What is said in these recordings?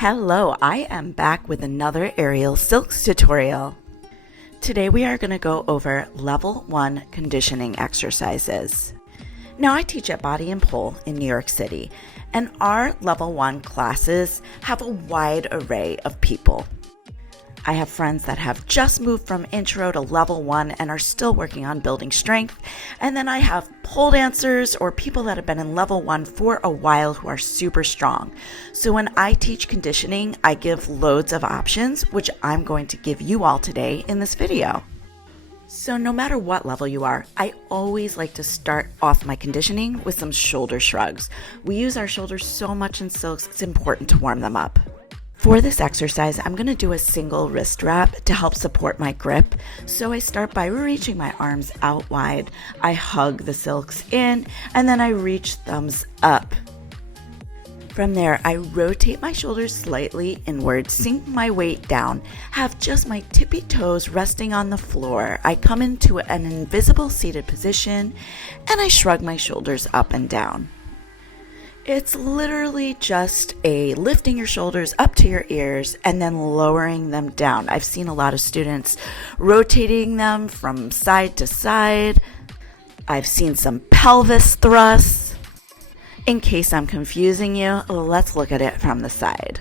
Hello, I am back with another aerial silks tutorial. Today we are going to go over level 1 conditioning exercises. Now I teach at Body and Pole in New York City, and our level 1 classes have a wide array of people. I have friends that have just moved from intro to level 1 and are still working on building strength. And then I have pole dancers or people that have been in level 1 for a while who are super strong. So when I teach conditioning, I give loads of options, which I'm going to give you all today in this video. So no matter what level you are, I always like to start off my conditioning with some shoulder shrugs. We use our shoulders so much in silks, it's important to warm them up. For this exercise, I'm going to do a single wrist wrap to help support my grip. So I start by reaching my arms out wide. I hug the silks in, and then I reach thumbs up. From there, I rotate my shoulders slightly inward, sink my weight down, have just my tippy toes resting on the floor. I come into an invisible seated position, and I shrug my shoulders up and down. It's literally just a lifting your shoulders up to your ears and then lowering them down. I've seen a lot of students rotating them from side to side. I've seen some pelvis thrusts. In case I'm confusing you, let's look at it from the side.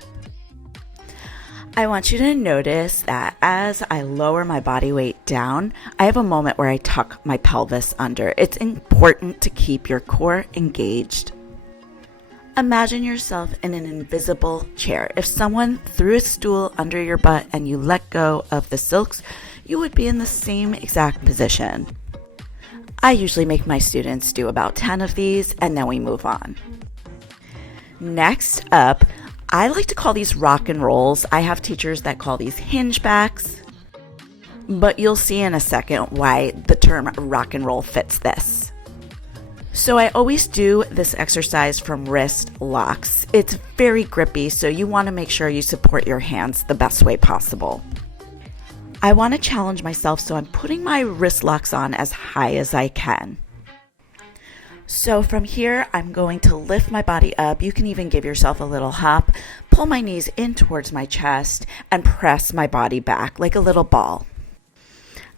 I want you to notice that as I lower my body weight down, I have a moment where I tuck my pelvis under. It's important to keep your core engaged. Imagine yourself in an invisible chair. If someone threw a stool under your butt and you let go of the silks, you would be in the same exact position. I usually make my students do about 10 of these and then we move on. Next up, I like to call these rock and rolls. I have teachers that call these hinge backs, but you'll see in a second why the term rock and roll fits this. So I always do this exercise from wrist locks. It's very grippy, so you want to make sure you support your hands the best way possible. I want to challenge myself, so I'm putting my wrist locks on as high as I can. So from here, I'm going to lift my body up. You can even give yourself a little hop, pull my knees in towards my chest, and press my body back like a little ball.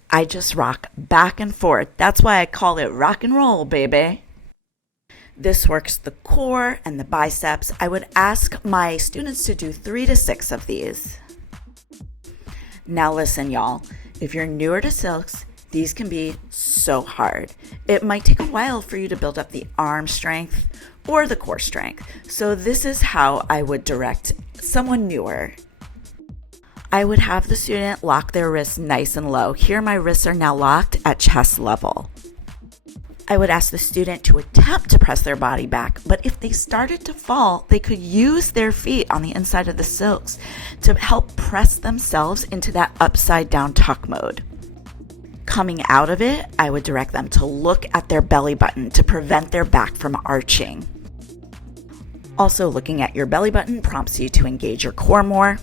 I just rock back and forth. That's why I call it rock and roll, baby. This works the core and the biceps. I would ask my students to do 3 to 6 of these. Now listen, y'all. If you're newer to silks, these can be so hard. It might take a while for you to build up the arm strength or the core strength. So this is how I would direct someone newer. I would have the student lock their wrists nice and low. Here my wrists are now locked at chest level. I would ask the student to attempt to press their body back, but if they started to fall, they could use their feet on the inside of the silks to help press themselves into that upside down tuck mode. Coming out of it, I would direct them to look at their belly button to prevent their back from arching. Also, looking at your belly button prompts you to engage your core more.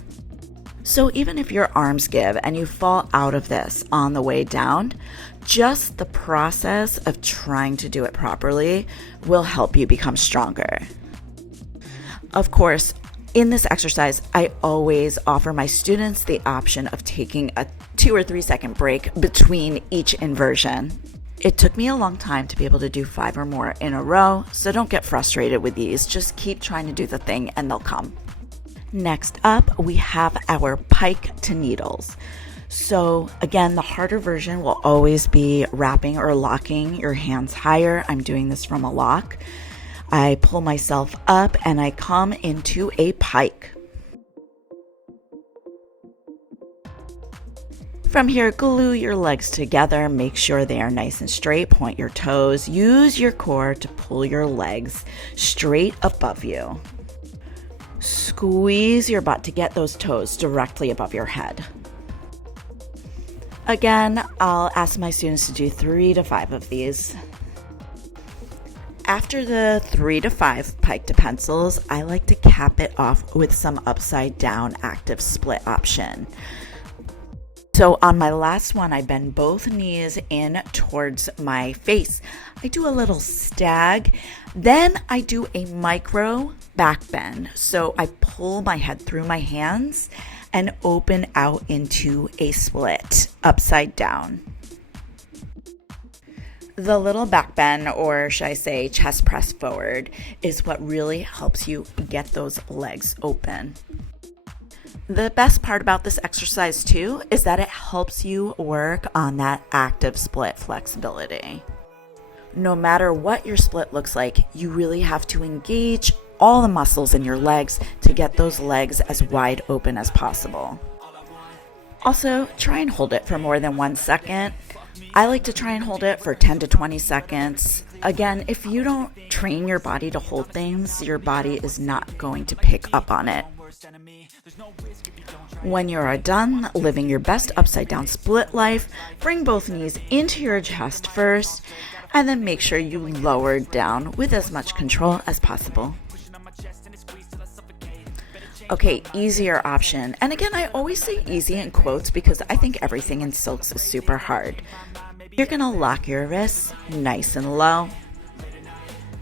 So even if your arms give and you fall out of this on the way down, just the process of trying to do it properly will help you become stronger. Of course, in this exercise, I always offer my students the option of taking a 2 or 3 second break between each inversion. It took me a long time to be able to do 5 or more in a row, so don't get frustrated with these. Just keep trying to do the thing and they'll come. Next up, we have our pike to needles. So again, the harder version will always be wrapping or locking your hands higher. I'm doing this from a lock. I pull myself up and I come into a pike. From here, glue your legs together. Make sure they are nice and straight. Point your toes. Use your core to pull your legs straight above you. Squeeze your butt to get those toes directly above your head. Again, I'll ask my students to do 3 to 5 of these. After the 3 to 5 pike to pencils, I like to cap it off with some upside down active split option. So on my last one, I bend both knees in towards my face. I do a little stag, then I do a micro back bend. So I pull my head through my hands and open out into a split upside down. The little back bend, or should I say chest press forward, is what really helps you get those legs open. The best part about this exercise too is that it helps you work on that active split flexibility. No matter what your split looks like, you really have to engage all the muscles in your legs to get those legs as wide open as possible. Also, try and hold it for more than 1 second. I like to try and hold it for 10 to 20 seconds. Again, if you don't train your body to hold things, your body is not going to pick up on it. When you are done living your best upside down split life, bring both knees into your chest first, and then make sure you lower down with as much control as possible. Okay, easier option. And again, I always say easy in quotes because I think everything in silks is super hard. You're gonna lock your wrists nice and low.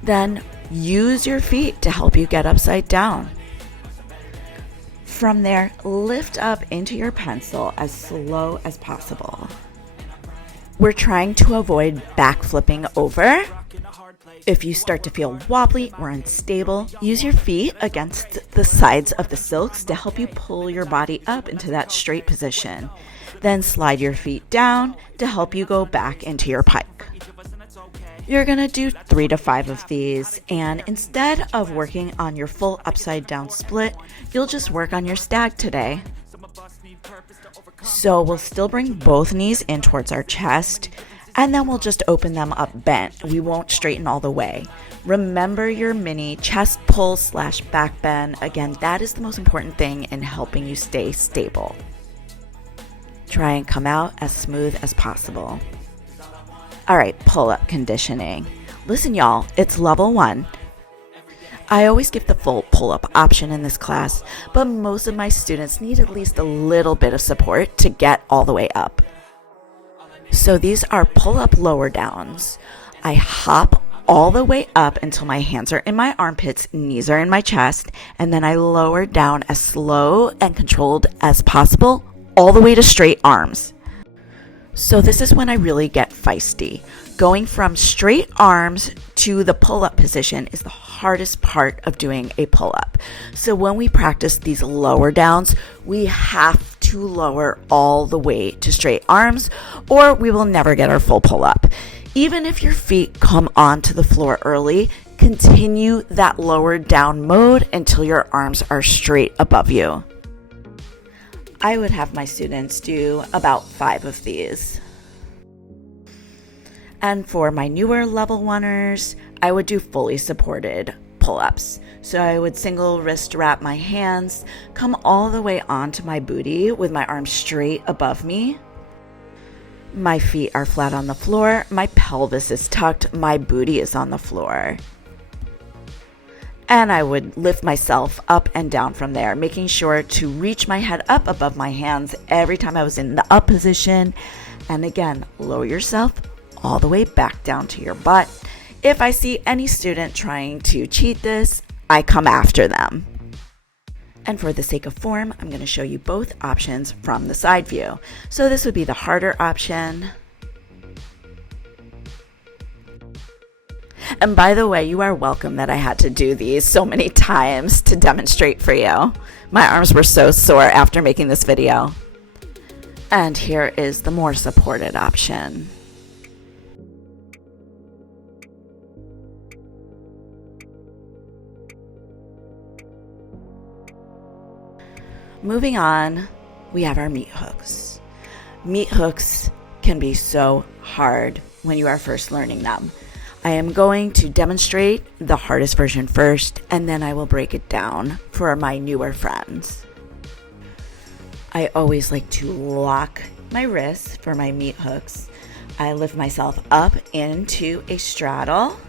Then use your feet to help you get upside down. From there, lift up into your pencil as slow as possible. We're trying to avoid back flipping over. If you start to feel wobbly or unstable, use your feet against the sides of the silks to help you pull your body up into that straight position. Then slide your feet down to help you go back into your pike. You're going to do 3 to 5 of these, and instead of working on your full upside down split, you'll just work on your stag today. So we'll still bring both knees in towards our chest, and then we'll just open them up bent. We won't straighten all the way. Remember your mini chest pull / back bend. Again, that is the most important thing in helping you stay stable. Try and come out as smooth as possible. All right, pull-up conditioning. Listen, y'all, it's level 1. I always give the full pull-up option in this class, but most of my students need at least a little bit of support to get all the way up. So these are pull-up lower downs. I hop all the way up until my hands are in my armpits, knees are in my chest, and then I lower down as slow and controlled as possible, all the way to straight arms. So this is when I really get feisty. Going from straight arms to the pull-up position is the hardest part of doing a pull-up. So when we practice these lower downs, we have to lower all the way to straight arms, or we will never get our full pull-up. Even if your feet come onto the floor early, continue that lower down mode until your arms are straight above you. I would have my students do about 5 of these. And for my newer level 1ers, I would do fully supported pull-ups. So I would single wrist wrap my hands, come all the way onto my booty with my arms straight above me. My feet are flat on the floor, my pelvis is tucked, my booty is on the floor. And I would lift myself up and down from there, making sure to reach my head up above my hands every time I was in the up position. And again, lower yourself all the way back down to your butt. If I see any student trying to cheat this, I come after them. And for the sake of form, I'm going to show you both options from the side view. So this would be the harder option. And by the way, you are welcome that I had to do these so many times to demonstrate for you. My arms were so sore after making this video. And here is the more supported option. Moving on, we have our meat hooks. Meat hooks can be so hard when you are first learning them. I am going to demonstrate the hardest version first, and then I will break it down for my newer friends. I always like to lock my wrists for my meat hooks. I lift myself up into a straddle,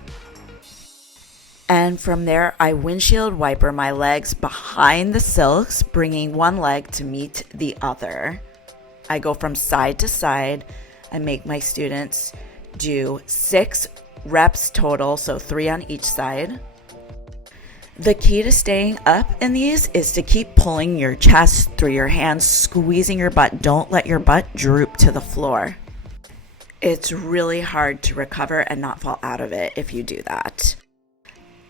and from there I windshield wiper my legs behind the silks, bringing one leg to meet the other. I go from side to side and make my students do 6 reps total, so 3 on each side. The key to staying up in these is to keep pulling your chest through your hands, squeezing your butt. Don't let your butt droop to the floor. It's really hard to recover and not fall out of it if you do that.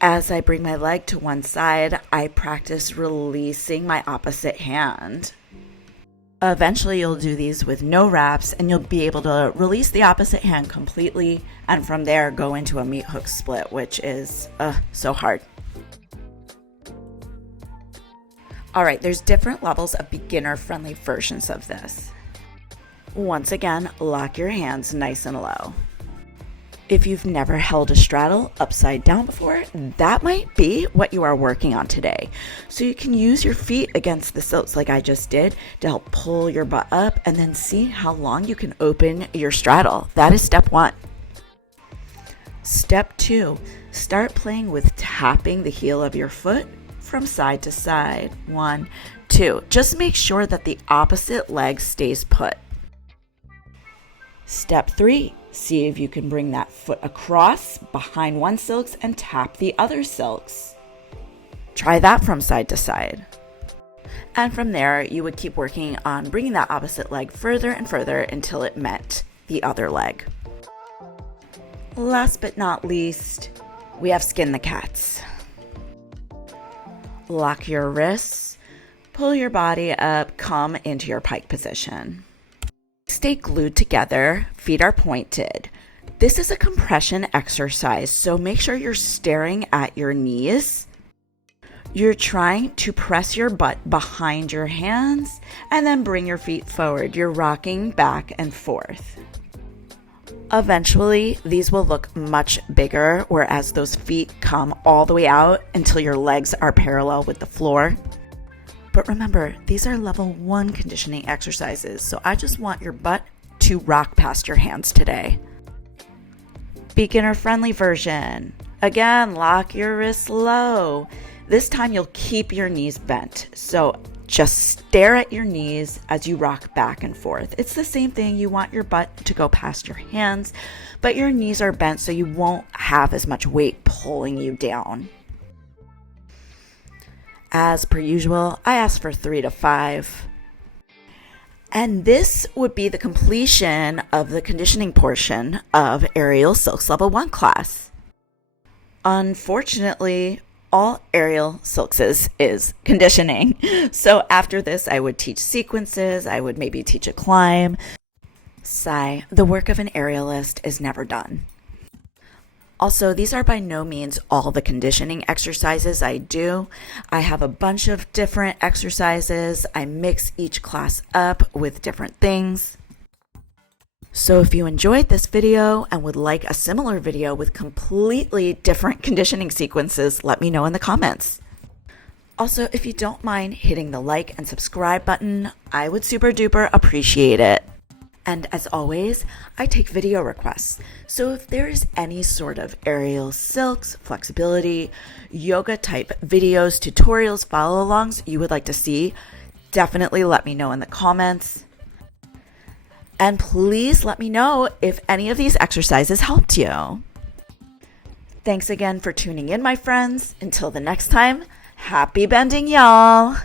As I bring my leg to one side, I practice releasing my opposite hand. Eventually, you'll do these with no wraps, and you'll be able to release the opposite hand completely, and from there, go into a meat hook split, which is so hard. All right, there's different levels of beginner-friendly versions of this. Once again, lock your hands nice and low. If you've never held a straddle upside down before, that might be what you are working on today. So you can use your feet against the silks like I just did to help pull your butt up and then see how long you can open your straddle. That is step 1. Step 2, start playing with tapping the heel of your foot from side to side. 1, 2. Just make sure that the opposite leg stays put. Step 3, see if you can bring that foot across behind one silks and tap the other silks. Try that from side to side. And from there, you would keep working on bringing that opposite leg further and further until it met the other leg. Last but not least, we have skin the cats. Lock your wrists, pull your body up, come into your pike position. Stay glued together, feet are pointed. This is a compression exercise, so make sure you're staring at your knees. You're trying to press your butt behind your hands and then bring your feet forward. You're rocking back and forth. Eventually, these will look much bigger, whereas those feet come all the way out until your legs are parallel with the floor. But remember, these are level 1 conditioning exercises, so I just want your butt to rock past your hands today. Beginner-friendly version. Again, lock your wrists low. This time you'll keep your knees bent, so just stare at your knees as you rock back and forth. It's the same thing. You want your butt to go past your hands, but your knees are bent so you won't have as much weight pulling you down. As per usual, I asked for 3 to 5. And this would be the completion of the conditioning portion of Aerial Silks Level 1 class. Unfortunately, all Aerial Silks is conditioning. So after this, I would teach sequences. I would maybe teach a climb. Sigh, the work of an aerialist is never done. Also, these are by no means all the conditioning exercises I do. I have a bunch of different exercises. I mix each class up with different things. So if you enjoyed this video and would like a similar video with completely different conditioning sequences, let me know in the comments. Also, if you don't mind hitting the like and subscribe button, I would super duper appreciate it. And as always, I take video requests. So if there is any sort of aerial silks, flexibility, yoga type videos, tutorials, follow-alongs you would like to see, definitely let me know in the comments. And please let me know if any of these exercises helped you. Thanks again for tuning in, my friends. Until the next time, happy bending, y'all.